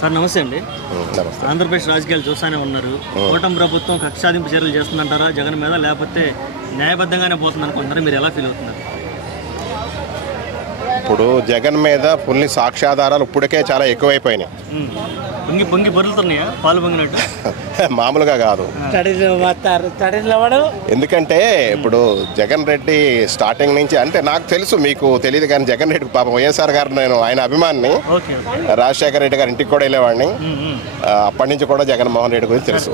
Sir నమస్తే అండి. నమస్తే. ఆంధ్రప్రదేశ్ రాజకీయాలు చూస్తూనే ఉన్నారు. కూటమి ప్రభుత్వం కక్షాదింపు చర్యలు చేస్తుందంటారా జగన్ మీద, లేకపోతే న్యాయబద్ధంగానే పోతుంది అనుకుంటున్నారా? మీరు ఎలా ఫీల్ అవుతున్నారు? ఇప్పుడు జగన్ మీద ఫుల్లీ సాక్ష్యాధారాలు ఇప్పటికే చాలా ఎక్కువైపోయినాయి. పొంగి పొంగి బొరులుతున్నాయా పాలు పొంగినట్టు? మామూలుగా కాదు. ఎందుకంటే ఇప్పుడు జగన్ రెడ్డి స్టార్టింగ్ నుంచి, అంటే నాకు తెలుసు, మీకు తెలియదు కానీ జగన్ రెడ్డి పాపం వైఎస్ఆర్ గారు, నేను ఆయన అభిమానిని. రాజశేఖర రెడ్డి గారి ఇంటికి కూడా వెళ్ళేవాడిని. అప్పటి నుంచి కూడా జగన్మోహన్ రెడ్డి గురించి తెలుసు.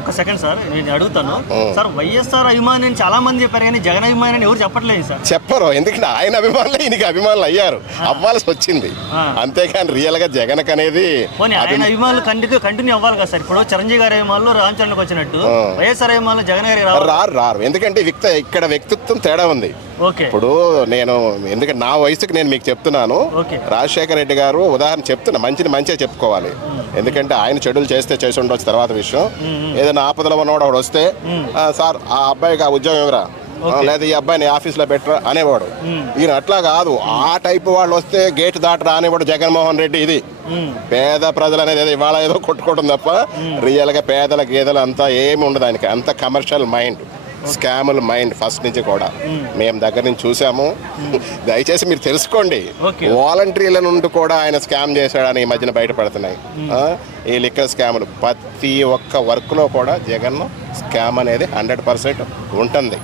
ఒక్క సెకండ్ సార్, నేను అడుగుతాను సార్. వైఎస్ఆర్ అభిమాని చాలా మంది చెప్పారు కానీ జగన్ అభిమాని ఎవరు చెప్పట్లేదు సార్. చెప్పరు, ఎందుకంటే ఆయన అభిమానులు ఈయనకి అభిమానులు అయ్యారు, అవ్వాల్సి వచ్చింది. అంతేకాని రియల్ గా జగన్ అనేది ఆయన అభిమానులు కంటిన్యూ అవ్వాలి కదా సార్. ఇప్పుడు చిరంజీవి గారి అభిమానులు రామచంద్రకి వచ్చినట్టు వైఎస్ఆర్ అభిమానులు జగన్ గారి రారు. ఎందుకంటే ఇక్కడ వ్యక్తిత్వం తేడా ఉంది. ఇప్పుడు నేను ఎందుకంటే నా వయసుకి నేను మీకు చెప్తున్నాను, రాజశేఖర రెడ్డి గారు ఉదాహరణ చెప్తున్నా, మంచిగా చెప్పుకోవాలి. ఎందుకంటే ఆయన చెడులు చేసి ఉండొచ్చు, తర్వాత విషయం. ఏదైనా ఆపదలో ఉన్నవాడు ఒకడు వస్తే, సార్ ఆ అబ్బాయికి ఆ ఉద్యోగం ఎవరా, లేదా ఈ అబ్బాయిని ఆఫీస్లో పెట్టరా అనేవాడు. ఈయన అట్లా కాదు. ఆ టైప్ వాళ్ళు వస్తే గేట్ దాటరా అనేవాడు జగన్మోహన్ రెడ్డి. ఇది పేద ప్రజలు అనేది ఇవాళ ఏదో కొట్టుకోవడం తప్ప రియల్గా పేదల గేదెలు అంతా ఏమి ఉండదు ఆయనకి. అంత కమర్షియల్ మైండ్, స్కాముల మైండ్ ఫస్ట్ నుంచి కూడా మేము దగ్గర నుంచి చూసాము. దయచేసి మీరు తెలుసుకోండి, వాలంటీర్ల నుండి కూడా ఆయన స్కామ్ చేశాడని ఈ మధ్యన బయటపడుతున్నాయి. ఈ లిక్కర్ స్కాములు ప్రతి ఒక్క వర్క్లో కూడా జగన్ స్కామ్ అనేది 100% ఉంటుంది.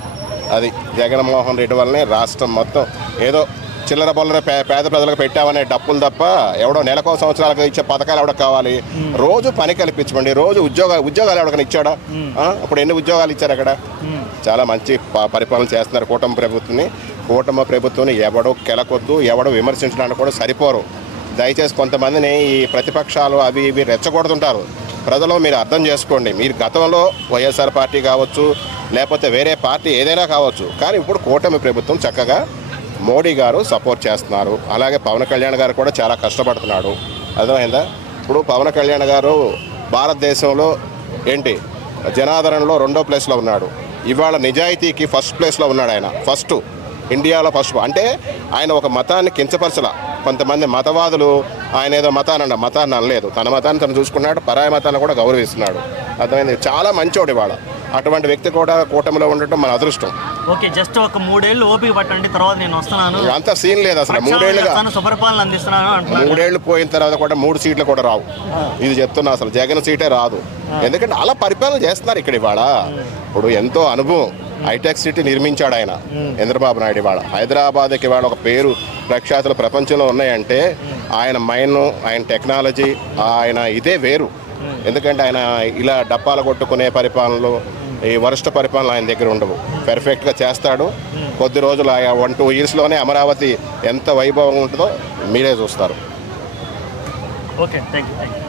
అది జగన్మోహన్ రెడ్డి వల్లనే రాష్ట్రం మొత్తం ఏదో చిల్లర బొల్లర పేద ప్రజలకు పెట్టామనే డప్పులు తప్ప ఎవడో నెలకో సంవత్సరాలకు ఇచ్చే పథకాలు ఎవడో కావాలి. రోజు పని కల్పించమండి, రోజు ఉద్యోగాలు ఎవరికైనా ఇచ్చాడా? అప్పుడు ఎన్ని ఉద్యోగాలు ఇచ్చారు అక్కడ? చాలా మంచి పరిపాలన చేస్తున్నారు కూటమి ప్రభుత్వాన్ని ఎవడో కెలకొద్దు, ఎవడో విమర్శించడానికి కూడా సరిపోరు. దయచేసి కొంతమందిని ఈ ప్రతిపక్షాలు అవి ఇవి రెచ్చగొడుతుంటారు. ప్రజలు మీరు అర్థం చేసుకోండి. మీరు గతంలో వైఎస్ఆర్ పార్టీ కావచ్చు, లేకపోతే వేరే పార్టీ ఏదైనా కావచ్చు, కానీ ఇప్పుడు కూటమి ప్రభుత్వం చక్కగా మోడీ గారు సపోర్ట్ చేస్తున్నారు. అలాగే పవన్ కళ్యాణ్ గారు కూడా చాలా కష్టపడుతున్నాడు. అర్థమైందా? ఇప్పుడు పవన్ కళ్యాణ్ గారు భారతదేశంలో జనాదరణలో 2వ ప్లేస్లో ఉన్నాడు. ఇవాళ నిజాయితీకి ఫస్ట్ ప్లేస్లో ఉన్నాడు ఆయన. ఇండియాలో ఫస్ట్. అంటే ఆయన ఒక మతాన్ని కించపరచలా. కొంతమంది మతవాదులు ఆయన ఏదో మతాన్ని అనలేదు, తన మతాన్ని తను చూసుకున్నాడు, పరాయి మతాన్ని కూడా గౌరవిస్తున్నాడు. అర్థమైంది? చాలా మంచోడు ఇవాళ. అటువంటి వ్యక్తి కూడా కూటమిలో ఉండటం మన అదృష్టం. ఓకే, జస్ట్ ఒక 3 ఏళ్ళు ఓపిక పట్టండి, తర్వాత నేను వస్తున్నాను అంత సీన్ లేదు అసలు. 3 ఏళ్ళుగా సుపరిపాలన అందిస్తున్నాను. 3 ఏళ్ళు పోయిన తర్వాత కూడా 3 సీట్లు కూడా రావు. ఇది చెప్తున్నా, అసలు జగన్ సీటే రాదు. ఎందుకంటే అలా పరిపాలన చేస్తున్నారు ఇక్కడ. ఇవాళ ఇప్పుడు ఎంతో అనుభవం, హైటెక్ సిటీ నిర్మించాడు ఆయన, చంద్రబాబు నాయుడు. ఇవాళ హైదరాబాద్కి ఇవాళ ఒక పేరు ప్రఖ్యాతులు ప్రపంచంలో ఉన్నాయంటే ఆయన మైండ్, ఆయన టెక్నాలజీ, ఆయన ఇదే వేరు. ఎందుకంటే ఆయన ఇలా డప్పాలు కొట్టుకునే పరిపాలనలు, ఈ వరస్ట్ పరిపాలన ఆయన దగ్గర ఉండవు. పెర్ఫెక్ట్గా చేస్తాడు. కొద్ది రోజులు 1-2 ఇయర్స్లోనే అమరావతి ఎంత వైభవం ఉంటుందో మీరే చూస్తారు. Okay, thank you.